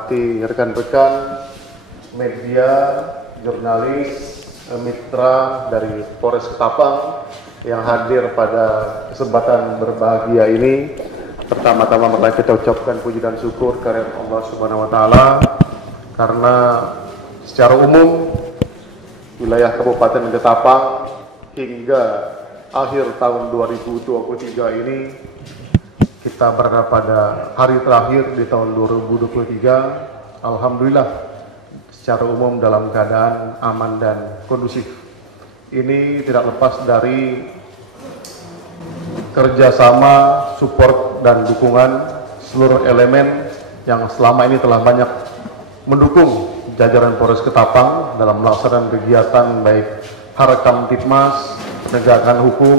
hormati rekan-rekan media, jurnalis, mitra dari Polres Ketapang yang hadir pada kesempatan berbahagia ini. Pertama-tama mari kita ucapkan puji dan syukur kepada Allah Subhanahu wa taala karena secara umum wilayah Kabupaten Ketapang hingga akhir tahun 2023 ini kita berada pada hari terakhir di tahun 2023. Alhamdulillah secara umum dalam keadaan aman dan kondusif. Ini tidak lepas dari kerjasama, support, dan dukungan seluruh elemen yang selama ini telah banyak mendukung jajaran Polres Ketapang dalam melaksanakan kegiatan baik Harakam Tipmas, penegakan hukum,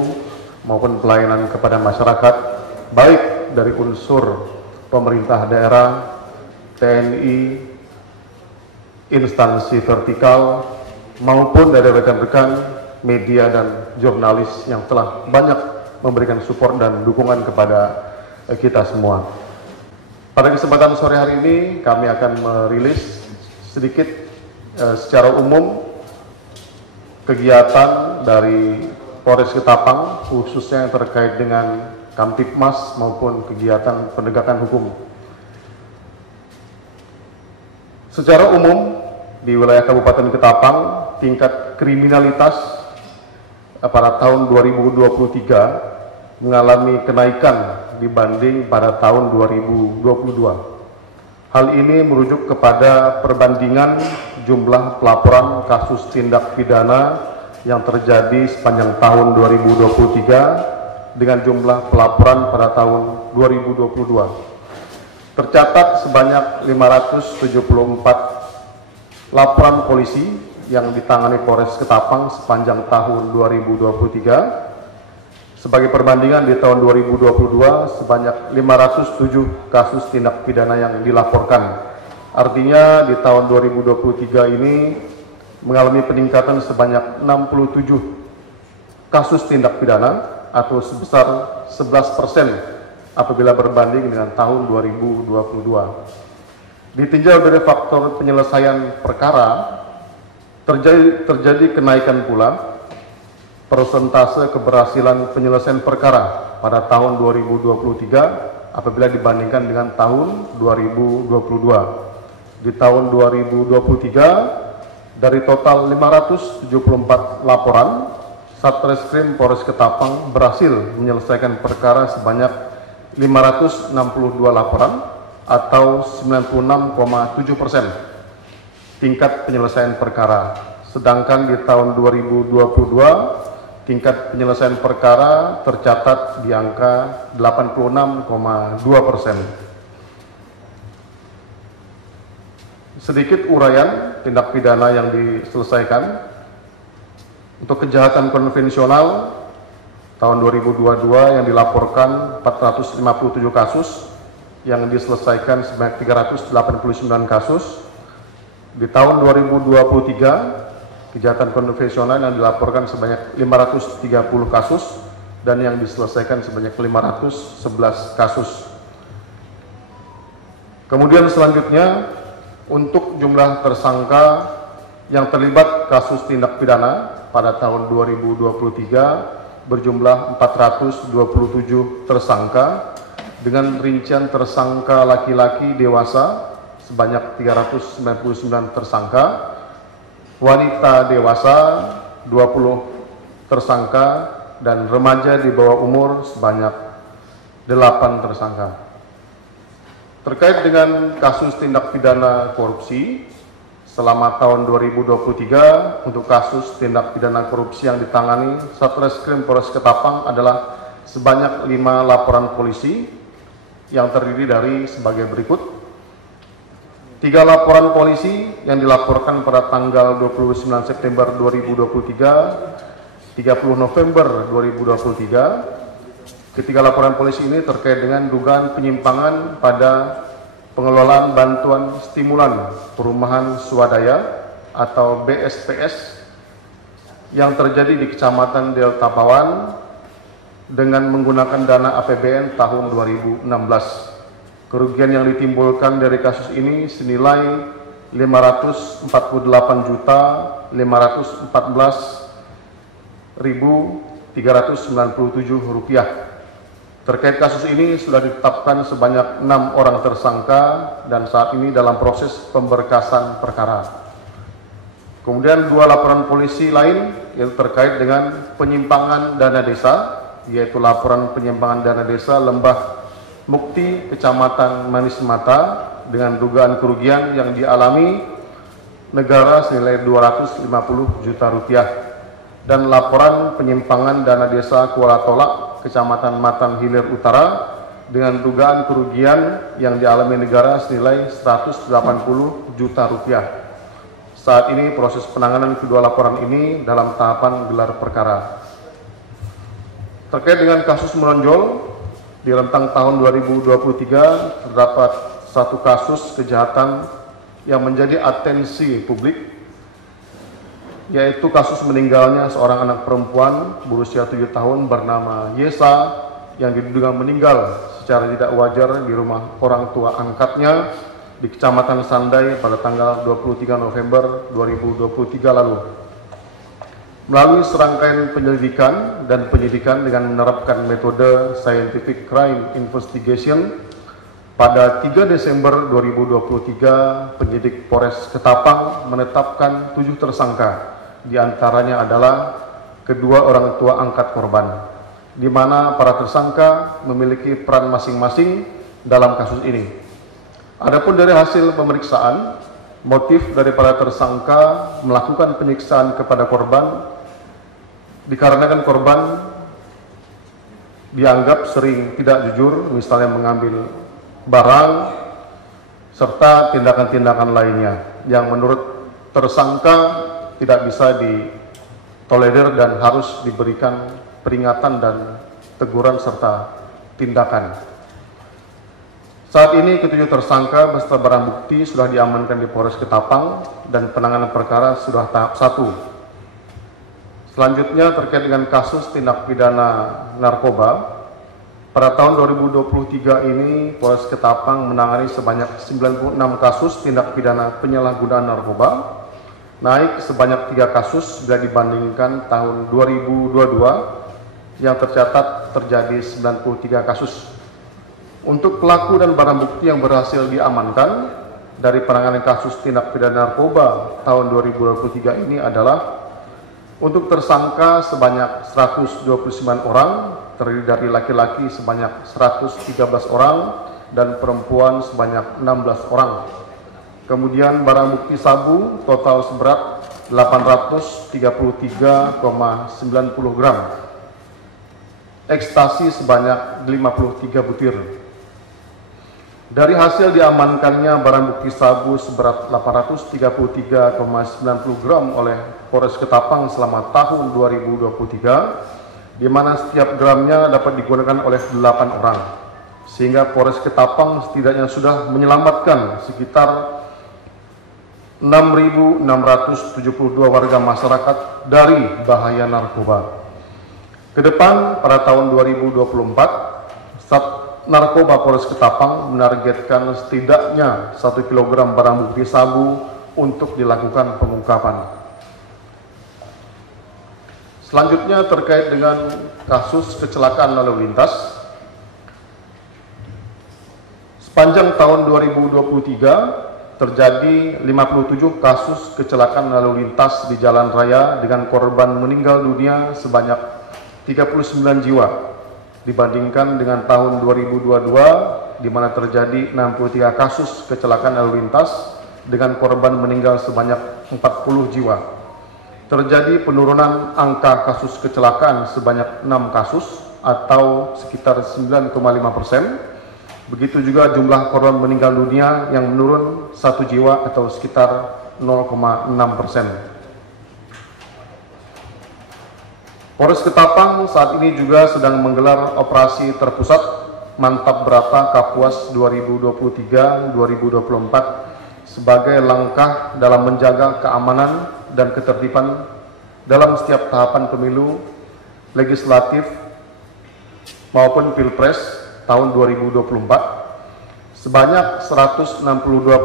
maupun pelayanan kepada masyarakat, baik dari unsur pemerintah daerah, TNI, instansi vertikal, maupun dari rekan-rekan media dan jurnalis yang telah banyak memberikan support dan dukungan kepada kita semua. Pada kesempatan sore hari ini kami akan merilis sedikit secara umum kegiatan dari Polres Ketapang, khususnya yang terkait dengan Kamtipmas maupun kegiatan penegakan hukum. Secara umum di wilayah Kabupaten Ketapang, tingkat kriminalitas pada tahun 2023 mengalami kenaikan dibanding pada tahun 2022. Hal ini merujuk kepada perbandingan jumlah pelaporan kasus tindak pidana yang terjadi sepanjang tahun 2023 dengan jumlah pelaporan pada tahun 2022. Tercatat sebanyak 574 laporan polisi yang ditangani Polres Ketapang sepanjang tahun 2023. Sebagai perbandingan di tahun 2022 sebanyak 507 kasus tindak pidana yang dilaporkan. Artinya di tahun 2023 ini mengalami peningkatan sebanyak 67 kasus tindak pidana atau sebesar 11% apabila berbanding dengan tahun 2022. Ditinjau dari faktor penyelesaian perkara, terjadi kenaikan pula persentase keberhasilan penyelesaian perkara pada tahun 2023 apabila dibandingkan dengan tahun 2022. Di tahun 2023 dari total 574 laporan, Satreskrim Polres Ketapang berhasil menyelesaikan perkara sebanyak 562 laporan atau 96,7% tingkat penyelesaian perkara. Sedangkan di tahun 2022 tingkat penyelesaian perkara tercatat di angka 86,2%. Sedikit uraian tindak pidana yang diselesaikan. Untuk kejahatan konvensional tahun 2022 yang dilaporkan 457 kasus, yang diselesaikan sebanyak 389 kasus. Di tahun 2023 kejahatan konvensional yang dilaporkan sebanyak 530 kasus dan yang diselesaikan sebanyak 511 kasus. Kemudian selanjutnya untuk jumlah tersangka yang terlibat kasus tindak pidana pada tahun 2023 berjumlah 427 tersangka dengan rincian tersangka laki-laki dewasa sebanyak 399 tersangka, wanita dewasa 20 tersangka, dan remaja di bawah umur sebanyak 8 tersangka. Terkait dengan kasus tindak pidana korupsi, selama tahun 2023 untuk kasus tindak pidana korupsi yang ditangani Satreskrim Polres Ketapang adalah sebanyak 5 laporan polisi yang terdiri dari sebagai berikut. 3 laporan polisi yang dilaporkan pada tanggal 29 September 2023, 30 November 2023. Ketiga laporan polisi ini terkait dengan dugaan penyimpangan pada pengelolaan bantuan stimulan perumahan swadaya atau BSPS yang terjadi di Kecamatan Delta Pawan dengan menggunakan dana APBN tahun 2016. Kerugian yang ditimbulkan dari kasus ini senilai Rp548.397. Terkait kasus ini sudah ditetapkan sebanyak 6 orang tersangka dan saat ini dalam proses pemberkasan perkara. Kemudian 2 laporan polisi lain yang terkait dengan penyimpangan dana desa, yaitu laporan penyimpangan dana desa Lembah Mukti, Kecamatan Manis Mata dengan dugaan kerugian yang dialami negara senilai Rp250 juta dan laporan penyimpangan dana desa Kuala Tolak, Kecamatan Matan Hilir Utara dengan dugaan kerugian yang dialami negara senilai Rp180 juta. Saat ini proses penanganan kedua laporan ini dalam tahapan gelar perkara. Terkait dengan kasus menonjol, di rentang tahun 2023 terdapat satu kasus kejahatan yang menjadi atensi publik, yaitu kasus meninggalnya seorang anak perempuan berusia 7 tahun bernama Yesa yang diduga meninggal secara tidak wajar di rumah orang tua angkatnya di Kecamatan Sandai pada tanggal 23 November 2023 lalu. Melalui serangkaian penyelidikan dan penyidikan dengan menerapkan metode Scientific Crime Investigation, pada 3 Desember 2023 penyidik Polres Ketapang menetapkan 7 tersangka, diantaranya adalah kedua orang tua angkat korban, di mana para tersangka memiliki peran masing-masing dalam kasus ini. Adapun dari hasil pemeriksaan, motif dari para tersangka melakukan penyiksaan kepada korban dikarenakan korban dianggap sering tidak jujur, misalnya mengambil barang, serta tindakan-tindakan lainnya yang menurut tersangka tidak bisa ditolerir dan harus diberikan peringatan dan teguran serta tindakan. Saat ini ketujuh tersangka beserta barang bukti sudah diamankan di Polres Ketapang dan penanganan perkara sudah tahap 1. Selanjutnya terkait dengan kasus tindak pidana narkoba, pada tahun 2023 ini Polres Ketapang menangani sebanyak 96 kasus tindak pidana penyalahgunaan narkoba, naik sebanyak 3 kasus bila dibandingkan tahun 2022 yang tercatat terjadi 93 kasus. Untuk pelaku dan barang bukti yang berhasil diamankan dari penanganan kasus tindak pidana narkoba tahun 2023 ini adalah untuk tersangka sebanyak 129 orang, terdiri dari laki-laki sebanyak 113 orang dan perempuan sebanyak 16 orang. Kemudian barang bukti sabu total seberat 833,90 gram, ekstasi sebanyak 53 butir. Dari hasil diamankannya barang bukti sabu seberat 833,90 gram oleh Polres Ketapang selama tahun 2023, di mana setiap gramnya dapat digunakan oleh 8 orang, sehingga Polres Ketapang setidaknya sudah menyelamatkan sekitar 6.672 warga masyarakat dari bahaya narkoba. Kedepan pada tahun 2024, Narkoba Polres Ketapang menargetkan setidaknya 1 kg barang bukti sabu untuk dilakukan pengungkapan. Selanjutnya terkait dengan kasus kecelakaan lalu lintas. Sepanjang tahun 2023 terjadi 57 kasus kecelakaan lalu lintas di jalan raya dengan korban meninggal dunia sebanyak 39 jiwa. Dibandingkan dengan tahun 2022 di mana terjadi 63 kasus kecelakaan lalu lintas dengan korban meninggal sebanyak 40 jiwa. Terjadi penurunan angka kasus kecelakaan sebanyak 6 kasus atau sekitar 9,5%. Begitu juga jumlah korban meninggal dunia yang menurun 1 jiwa atau sekitar 0,6%. Polres Ketapang saat ini juga sedang menggelar operasi terpusat Mantap Berata Kapuas 2023-2024 sebagai langkah dalam menjaga keamanan dan ketertiban dalam setiap tahapan pemilu legislatif maupun Pilpres tahun 2024, Sebanyak 162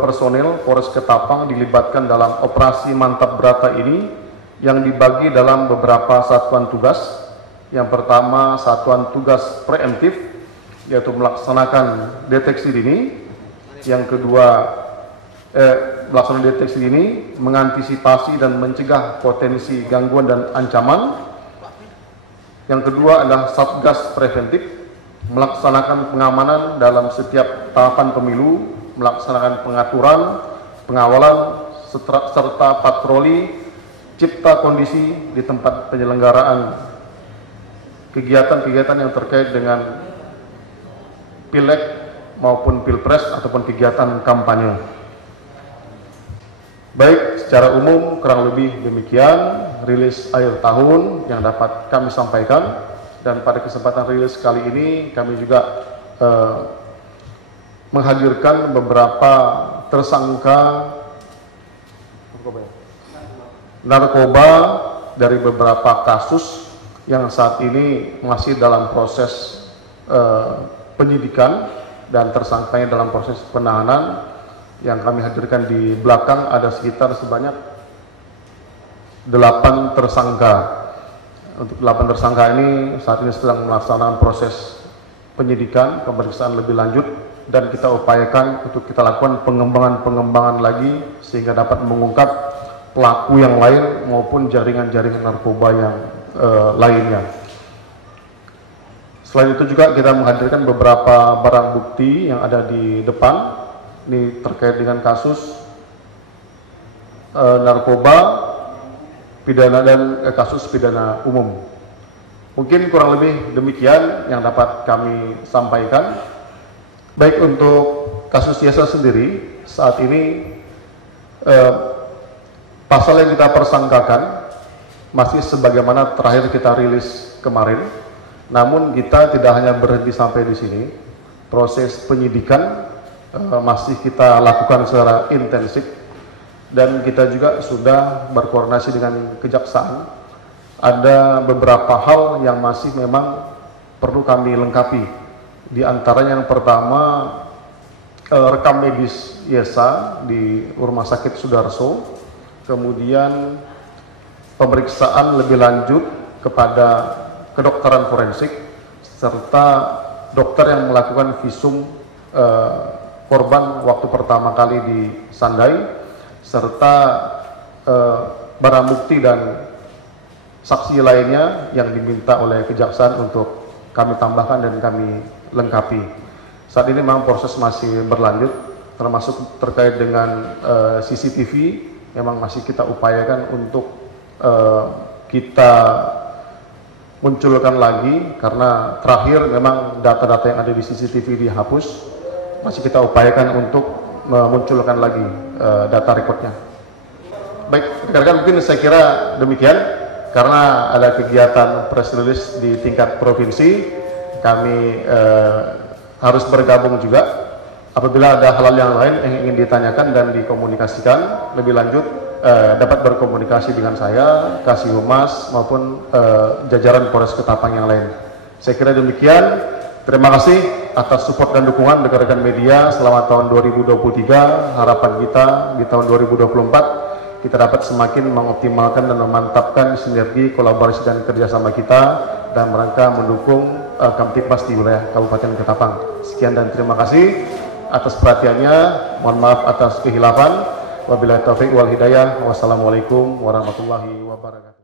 personel Polres Ketapang dilibatkan dalam operasi Mantap Brata ini yang dibagi dalam beberapa satuan tugas. Yang pertama, satuan tugas preemptif, yaitu melaksanakan deteksi dini. Yang kedua, melaksanakan deteksi dini, mengantisipasi dan mencegah potensi gangguan dan ancaman. Yang kedua adalah satgas preventif, melaksanakan pengamanan dalam setiap tahapan pemilu, melaksanakan pengaturan, pengawalan, serta patroli, cipta kondisi di tempat penyelenggaraan kegiatan-kegiatan yang terkait dengan pileg maupun pilpres ataupun kegiatan kampanye. Baik, secara umum kurang lebih demikian rilis akhir tahun yang dapat kami sampaikan. Dan pada kesempatan rilis kali ini kami juga menghadirkan beberapa tersangka narkoba dari beberapa kasus yang saat ini masih dalam proses penyidikan dan tersangkanya dalam proses penahanan. Yang kami hadirkan di belakang ada sekitar sebanyak 8 tersangka. Untuk 8 tersangka ini saat ini sedang melaksanakan proses penyidikan, pemeriksaan lebih lanjut, dan kita upayakan untuk kita lakukan pengembangan lagi sehingga dapat mengungkap pelaku yang lain maupun jaringan-jaringan narkoba yang lainnya. Selain itu juga kita menghadirkan beberapa barang bukti yang ada di depan. Ini terkait dengan kasus narkoba, pidana dan kasus pidana umum. Mungkin kurang lebih demikian yang dapat kami sampaikan. Baik, untuk kasus Yesa sendiri saat ini pasal yang kita persangkakan masih sebagaimana terakhir kita rilis kemarin. Namun kita tidak hanya berhenti sampai di sini. Proses penyidikan masih kita lakukan secara intensif. Dan kita juga sudah berkoordinasi dengan kejaksaan. Ada beberapa hal yang masih memang perlu kami lengkapi. Di antaranya yang pertama, rekam medis Yesa di Rumah Sakit Sudarso, kemudian pemeriksaan lebih lanjut kepada kedokteran forensik, serta dokter yang melakukan visum korban waktu pertama kali di Sandai, serta barang bukti dan saksi lainnya yang diminta oleh kejaksaan untuk kami tambahkan dan kami lengkapi. Saat ini memang proses masih berlanjut, termasuk terkait dengan CCTV, memang masih kita upayakan untuk kita munculkan lagi, karena terakhir memang data-data yang ada di CCTV dihapus. Masih kita upayakan untuk memunculkan lagi data rekodnya. Baik, rekan-rekan, mungkin saya kira demikian. Karena ada kegiatan press release di tingkat provinsi, kami harus bergabung juga. Apabila ada hal yang lain yang ingin ditanyakan dan dikomunikasikan lebih lanjut, dapat berkomunikasi dengan saya, Kasih Humas, maupun jajaran Polres Ketapang yang lain. Saya kira demikian. Terima kasih atas support dan dukungan rekan-rekan media selama tahun 2023. Harapan kita di tahun 2024 kita dapat semakin mengoptimalkan dan memantapkan sinergi, kolaborasi dan kerjasama kita dalam rangka mendukung Kamtibmas di wilayah Kabupaten Ketapang. Sekian dan terima kasih atas perhatiannya. Mohon maaf atas kehilafan. Wabillahi taufiq wal hidayah. Wassalamualaikum warahmatullahi wabarakatuh.